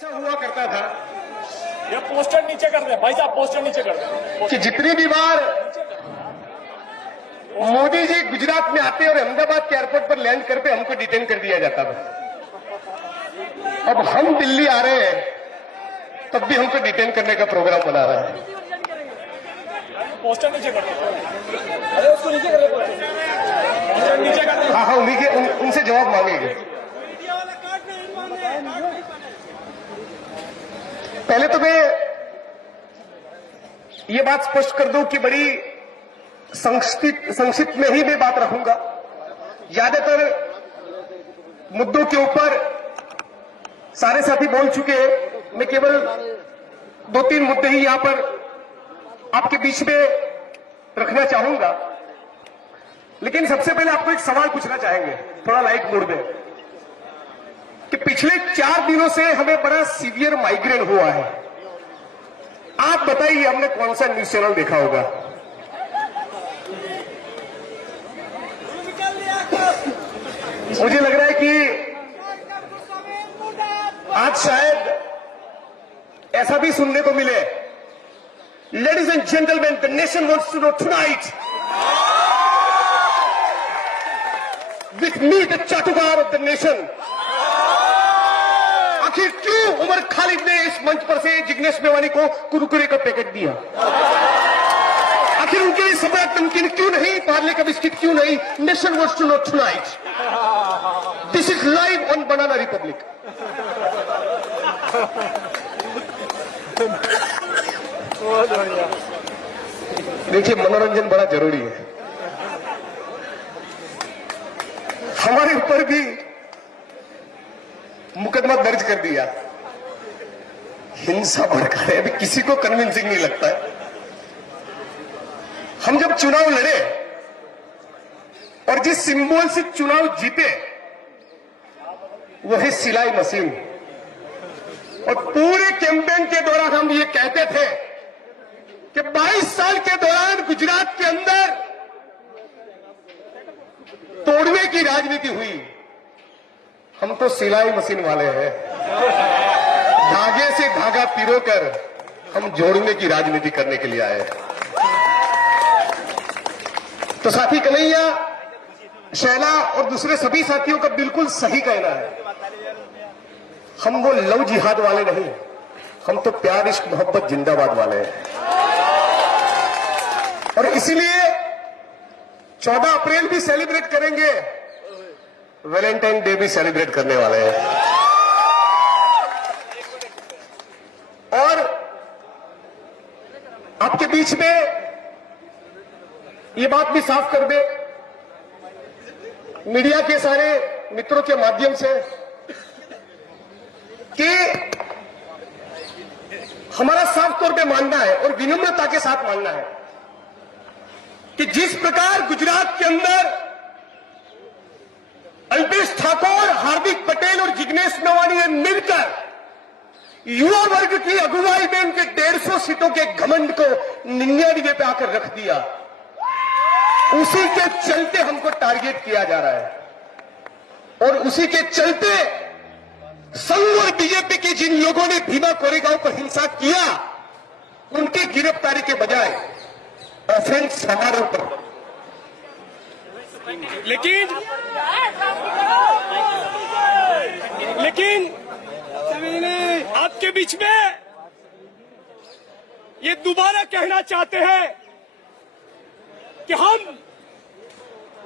ऐसा हुआ करता था, ये पोस्टर नीचे कर दे भाई साहब, पोस्टर नीचे कर दे कि जितनी भी बार मोदी जी गुजरात में आते और अहमदाबाद के एयरपोर्ट पर लैंड करते हमको डिटेन कर दिया जाता था। अब हम दिल्ली आ रहे हैं तब भी हमको डिटेन करने का प्रोग्राम बना रहा है। पोस्टर नीचे कर दे, अरे उसको नीचे कर दे, पोस्टर नीचे कर दे। हाँ, उन्हीं के उनसे जवाब मांगेंगे। पहले तो मैं ये बात स्पष्ट कर दूं कि बड़ी संक्षिप्त में ही मैं बात रखूंगा। ज्यादातर मुद्दों के ऊपर सारे साथी बोल चुके हैं। मैं केवल 2-3 मुद्दे ही यहां पर आपके बीच में रखना चाहूंगा। लेकिन सबसे पहले आपको एक सवाल पूछना चाहेंगे, थोड़ा लाइट मूड में, कि पिछले 4 दिनों से हमें बड़ा सीवियर माइग्रेन हुआ है। आप बताइए, हमने कौन सा न्यूज चैनल देखा होगा? मुझे लग रहा है कि आज शायद ऐसा भी सुनने को मिले, ladies and gentleman, the nation wants to know tonight with me the चाटुकार ऑफ द नेशन। आखिर क्यों उमर खालिद ने इस मंच पर से जिग्नेश मेवानी को कुरकुरे का पैकेट दिया? आखिर उनके लिए सम्राट नमकीन क्यों नहीं, पार्ले का बिस्किट क्यों नहीं? Nation wants to know tonight. This is live on banana republic. देखिए, मनोरंजन बड़ा जरूरी है। हमारे ऊपर भी मुकदमा दर्ज कर दिया, हिंसा भड़का रहे। अभी किसी को कन्विंसिंग नहीं लगता है। हम जब चुनाव लड़े और जिस सिंबल से चुनाव जीते वो है सिलाई मशीन। और पूरे कैंपेन के दौरान हम ये कहते थे कि 22 साल के दौरान गुजरात के अंदर तोड़ने की राजनीति हुई। हम तो सिलाई मशीन वाले हैं, धागे से धागा पिरोकर हम जोड़ने की राजनीति करने के लिए आए। तो साथी कन्हैया, शैला और दूसरे सभी साथियों का बिल्कुल सही कहना है। हम वो लव जिहाद वाले नहीं, हम तो प्यार इश्क मोहब्बत जिंदाबाद वाले हैं। और इसीलिए 14 अप्रैल भी सेलिब्रेट करेंगे, वैलेंटाइन डे भी सेलिब्रेट करने वाले हैं। और आपके बीच में ये बात भी साफ कर दे, मीडिया के सारे मित्रों के माध्यम से, कि हमारा साफ तौर पे मानना है और विनम्रता के साथ मानना है कि जिस प्रकार गुजरात के अंदर अल्पेश ठाकुर, हार्दिक पटेल और जिग्नेश मेवानी ने मिलकर युवा वर्ग की अगुवाई में उनके 150 सीटों के घमंड को 99 पे आकर रख दिया, उसी के चलते हमको टारगेट किया जा रहा है। और उसी के चलते संघ और बीजेपी के जिन लोगों ने भीमा कोरेगांव पर हिंसा किया, उनकी गिरफ्तारी के बजाय ऑफेंस हमारे ऊपर। लेकिन आपके बीच में ये दोबारा कहना चाहते हैं कि हम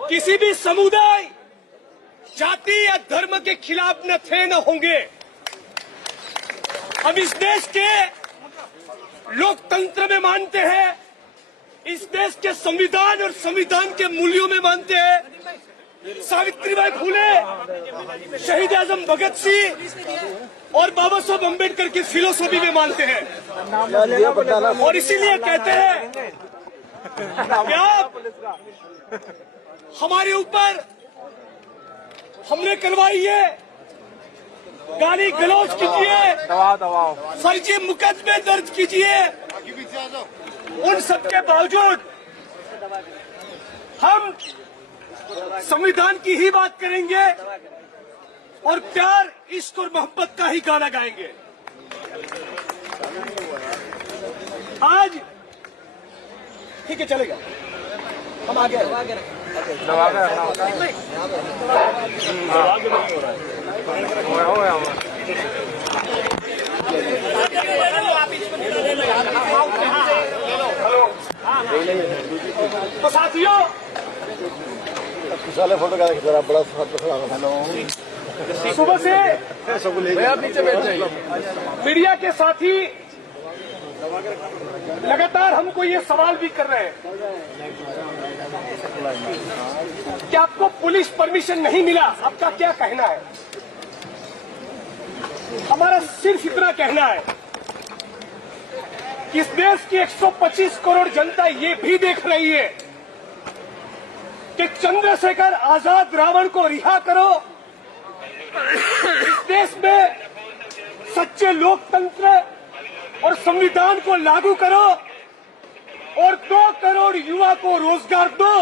किसी भी समुदाय, जाति या धर्म के खिलाफ न थे, न होंगे। हम इस देश के लोकतंत्र में मानते हैं, इस देश के संविधान और संविधान के मूल्यों में मानते हैं। सावित्रीबाई फुले, शहीद आजम भगत सिंह और बाबा साहब अम्बेडकर की फिलोसफी में मानते हैं। और इसीलिए कहते हैं कि आप हमारे ऊपर हमले करवाइए, गाली गलौज कीजिए, फर्जी मुकदमे दर्ज कीजिए। उन सबके बावजूद हम संविधान की ही बात करेंगे और प्यार, इश्क और मोहब्बत का ही गाना गाएंगे। आज ठीक है, चलेगा, हम आगे तो साथियों, फोटो का जरा बड़ा हेलो सुबह से मीडिया के साथी लगातार हमको ये सवाल भी कर रहे हैं कि आपको पुलिस परमिशन नहीं मिला, आपका क्या कहना है? हमारा सिर्फ इतना कहना है कि इस देश की 125 करोड़ जनता ये भी देख रही है कि चंद्रशेखर आजाद रावण को रिहा करो, इस देश में सच्चे लोकतंत्र और संविधान को लागू करो और 2 करोड़ युवा को रोजगार दो।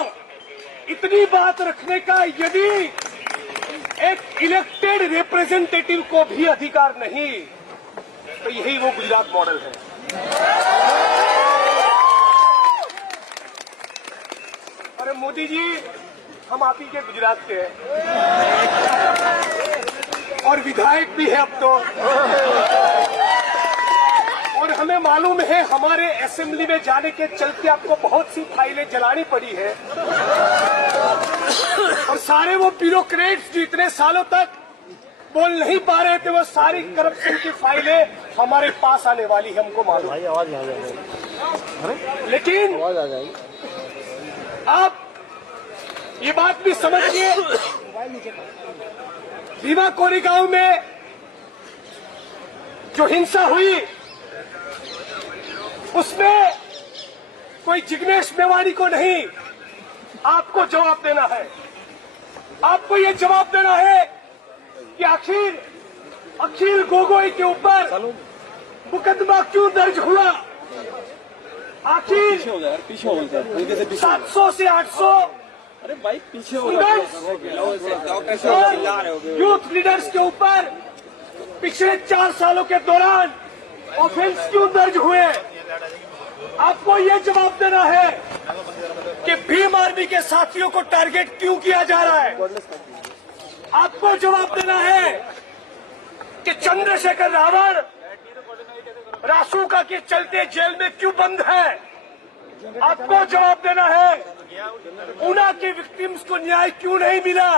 इतनी बात रखने का यदि एक इलेक्टेड रिप्रेजेंटेटिव को भी अधिकार नहीं, तो यही वो गुजरात मॉडल है। अरे मोदी जी, हम आप ही के गुजरात के हैं और विधायक भी है अब तो, और हमें मालूम है हमारे असेंबली में जाने के चलते आपको बहुत सी फाइलें जलानी पड़ी है, और सारे वो ब्यूरोक्रेट्स जो इतने सालों तक बोल नहीं पा रहे थे, वो सारी करप्शन की फाइलें हमारे पास आने वाली है, हमको मालूम है। आवाज आ जाएगी, लेकिन आवाज आ जाएगी। आप ये बात भी समझिए, भीमा कोरेगांव में जो हिंसा हुई उसमें कोई जिग्नेश मेवाड़ी को नहीं, आपको जवाब देना है। आपको ये जवाब देना है कि आखिर अखिल गोगोई के ऊपर मुकदमा क्यों दर्ज हुआ? आखिर 700 से 800 अरे भाई पीछे यूथ लीडर्स के ऊपर पिछले 4 सालों के दौरान ऑफेंस क्यों दर्ज हुए? आपको ये जवाब देना है कि भीम आर्मी के साथियों को टारगेट क्यों किया जा रहा है? आपको जवाब देना है कि चंद्रशेखर रावण रासुका के चलते जेल में क्यों बंद है? आपको जवाब देना है ऊना के विक्टिम्स को न्याय क्यों नहीं मिला?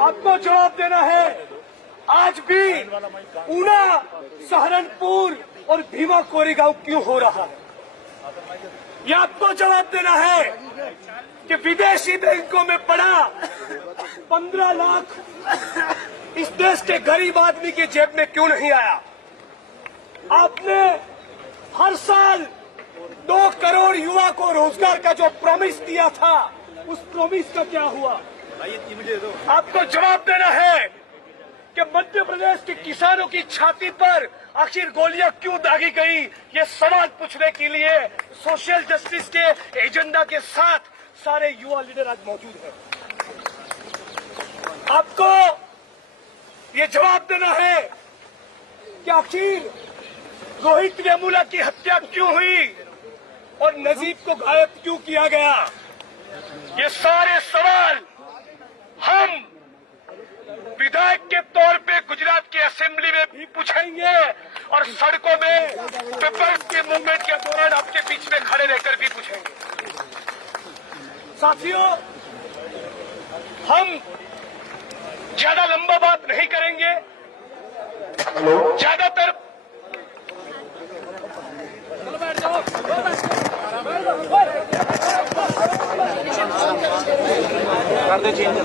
आपको जवाब देना है आज भी ऊना, सहारनपुर और भीमा कोरेगांव क्यों हो रहा है? ये आपको जवाब देना है कि विदेशी बैंकों में पड़ा 15 लाख इस देश के गरीब आदमी के जेब में क्यों नहीं आया? आपने हर साल 2 करोड़ युवा को रोजगार का जो प्रॉमिस दिया था, उस प्रॉमिस का क्या हुआ? आपको जवाब देना है कि मध्य प्रदेश के किसानों की छाती पर आखिर गोलियां क्यों दागी गई? ये सवाल पूछने के लिए सोशल जस्टिस के एजेंडा के साथ सारे युवा लीडर आज मौजूद हैं। आपको ये जवाब देना है कि आखिर रोहित वेमुला की हत्या क्यों हुई और नजीब को गायब क्यों किया गया? ये सारे सवाल हम विधायक के तौर पे गुजरात की असेंबली में भी पूछेंगे और सड़कों में पीपल्स के मूवमेंट के दौरान आपके बीच में खड़े रहकर भी पूछेंगे। साथियों, हम ज्यादा लंबा बात नहीं करेंगे, ज्यादातर कर दे चेंज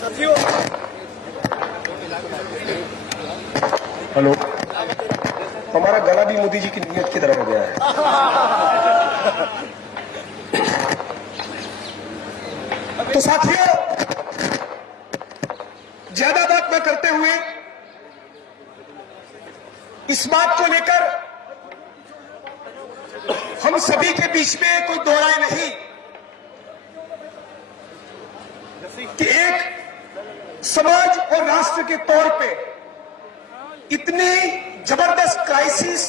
साथियों, हेलो, हमारा गला भी मोदी जी की नीयत की तरह हो गया है। तो साथियों, ज्यादा बात न करते हुए इस बात को लेकर हम सभी के बीच में कोई दो राय नहीं समाज और राष्ट्र के तौर पे इतनी जबरदस्त क्राइसिस,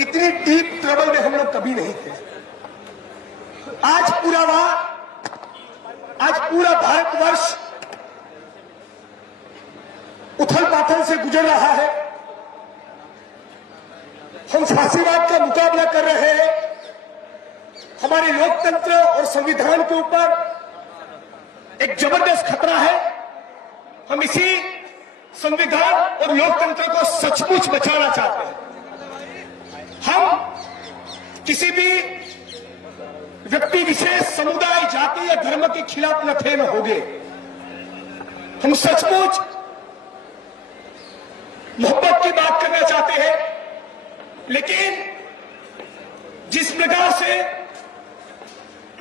इतनी डीप ट्रबल में हम लोग कभी नहीं थे। आज पूरा भारतवर्ष उथल पाथल से गुजर रहा है। हम फांसीवाद का मुकाबला कर रहे हैं। हमारे लोकतंत्र और संविधान के ऊपर एक जबरदस्त खतरा है। हम इसी संविधान और लोकतंत्र को सचमुच बचाना चाहते हैं। हम किसी भी व्यक्ति विशेष, समुदाय, जाति या धर्म के खिलाफ न थे न होंगे। हम सचमुच मोहब्बत की बात करना चाहते हैं। लेकिन जिस प्रकार से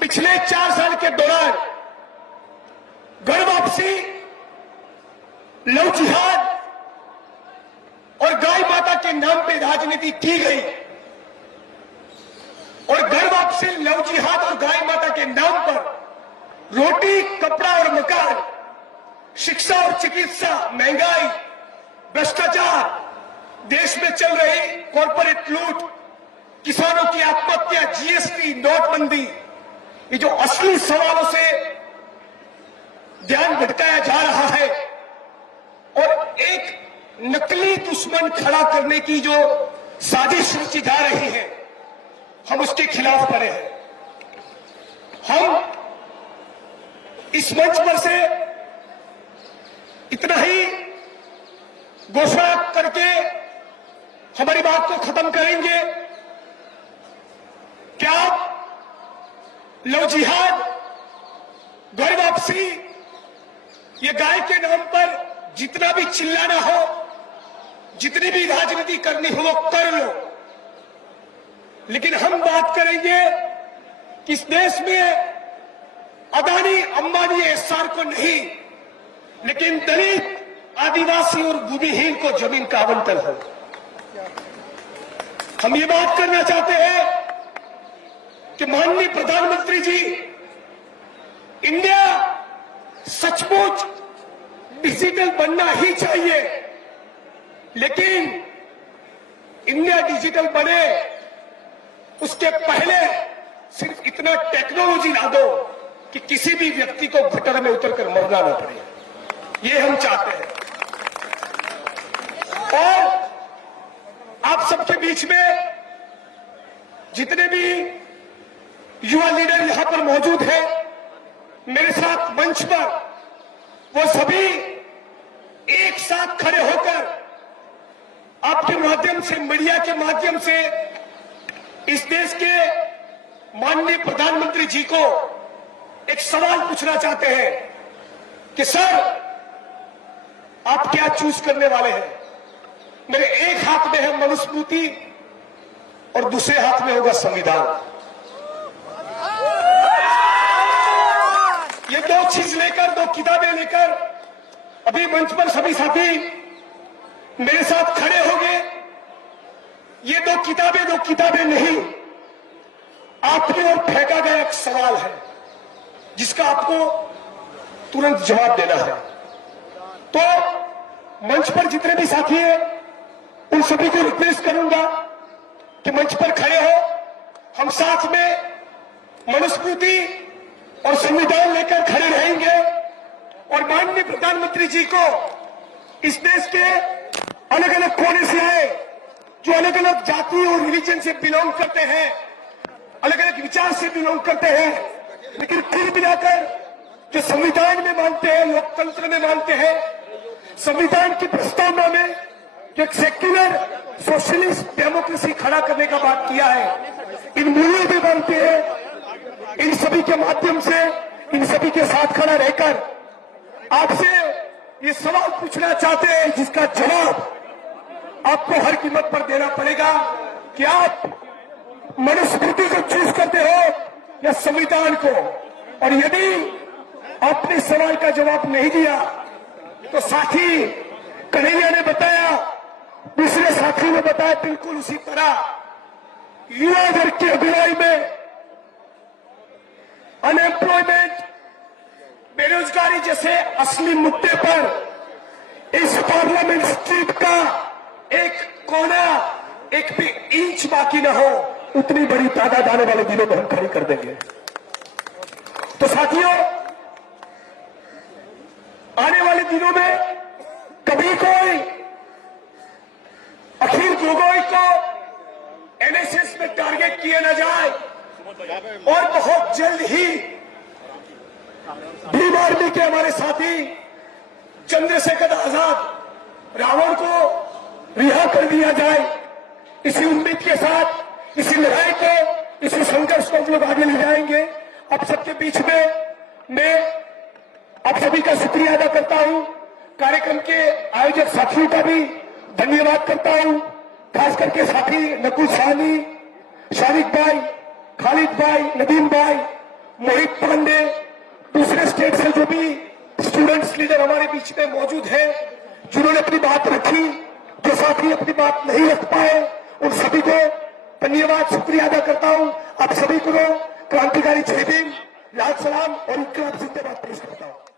पिछले 4 साल के दौरान घर वापसी, लव जिहाद और गाय माता के नाम पे राजनीति की गई और घर वापसी, लव जिहाद और गाय माता के नाम पर रोटी, कपड़ा और मकान, शिक्षा और चिकित्सा, महंगाई, भ्रष्टाचार, देश में चल रही कॉरपोरेट लूट, किसानों की आत्महत्या, जीएसटी, नोटबंदी, ये जो असली सवालों से ध्यान भटकाया जा रहा है और एक नकली दुश्मन खड़ा करने की जो साजिश रची जा रही है, हम उसके खिलाफ खड़े हैं। हम इस मंच पर से इतना ही घोषणा करके हमारी बात को खत्म करेंगे कि आप लव जिहाद, घर वापसी, ये गाय के नाम पर जितना भी चिल्लाना हो, जितनी भी राजनीति करनी हो वो कर लो। लेकिन हम बात करेंगे कि इस देश में अदानी, अंबानी, एस्सार को नहीं, लेकिन दलित, आदिवासी और भूमिहीन को जमीन का आवंटन हो। हम ये बात करना चाहते हैं कि माननीय प्रधानमंत्री जी, इंडिया सचमुच डिजिटल बनना ही चाहिए, लेकिन इंडिया डिजिटल बने उसके पहले सिर्फ इतना टेक्नोलॉजी ला दो कि किसी भी व्यक्ति को गटर में उतरकर मरना न पड़े। ये हम चाहते हैं। और आप सबके बीच में जितने भी युवा लीडर यहां पर मौजूद हैं, मेरे साथ मंच पर, वो सभी एक साथ खड़े होकर आपके माध्यम से, मीडिया के माध्यम से इस देश के माननीय प्रधानमंत्री जी को एक सवाल पूछना चाहते हैं कि सर, आप क्या चूज करने वाले हैं? मेरे एक हाथ में है मनुस्मृति और दूसरे हाथ में होगा संविधान। ये दो चीज लेकर, दो किताबें लेकर अभी मंच पर सभी साथी मेरे साथ खड़े होंगे। ये दो किताबें नहीं, आपकी ओर फेंका गया एक सवाल है जिसका आपको तुरंत जवाब देना है। तो मंच पर जितने भी साथी हैं, उन सभी को रिक्वेस्ट करूंगा कि मंच पर खड़े हो। हम साथ में मनुस्मृति और संविधान लेकर खड़े रहेंगे और माननीय प्रधानमंत्री जी को इस देश के अलग अलग कोने से आए, जो अलग अलग जाति और रिलीजन से बिलोंग करते हैं, अलग अलग विचार से बिलोंग करते हैं, लेकिन कुल मिलाकर जो संविधान में मानते हैं, लोकतंत्र में मानते हैं, संविधान की प्रस्तावना में जो एक सेक्युलर सोशलिस्ट डेमोक्रेसी खड़ा करने का बात किया है, इन मूल्यों में मानते हैं। इन सभी के माध्यम से, इन सभी के साथ खड़ा रहकर आपसे ये सवाल पूछना चाहते हैं जिसका जवाब आपको हर कीमत पर देना पड़ेगा कि आप मनुस्मृति को चूज करते हो या संविधान को। और यदि आपने सवाल का जवाब नहीं दिया तो साथी कन्हैया ने बताया, दूसरे साथी ने बताया, बिल्कुल उसी तरह युवा वर्ग की अगुवाई में अनएम्प्लॉयमेंट, बेरोजगारी जैसे असली मुद्दे पर इस पार्लियामेंट स्ट्रीट का एक कोना, एक भी इंच बाकी न हो, उतनी बड़ी तादाद आने वाले दिनों में हम खड़ी कर देंगे। तो साथियों, आने वाले दिनों में कभी कोई अखिल गोगोई को एनएसएस में टारगेट किया न जाए और बहुत जल्द ही भीम आर्मी के हमारे साथी चंद्रशेखर आजाद रावण को रिहा कर दिया जाए। इसी उम्मीद के साथ इसी लड़ाई को, इसी संघर्ष को हम लोग आगे ले जाएंगे। आप सबके बीच में मैं आप सभी का शुक्रिया अदा करता हूं। कार्यक्रम के आयोजक साथियों का भी धन्यवाद करता हूं, खास करके साथी नकुल साहनी, शारिक भाई, खालिद भाई, नदीम भाई, मोहित पांडे, दूसरे स्टेट से जो भी स्टूडेंट्स लीडर हमारे बीच में मौजूद हैं, जिन्होंने अपनी बात रखी, जो साथी अपनी बात नहीं रख पाए, उन सभी को धन्यवाद शुक्रिया अदा करता हूं। आप सभी को क्रांतिकारी जय भीम, लाल सलाम और इनकलाब जिंदाबाद पेश करता हूं।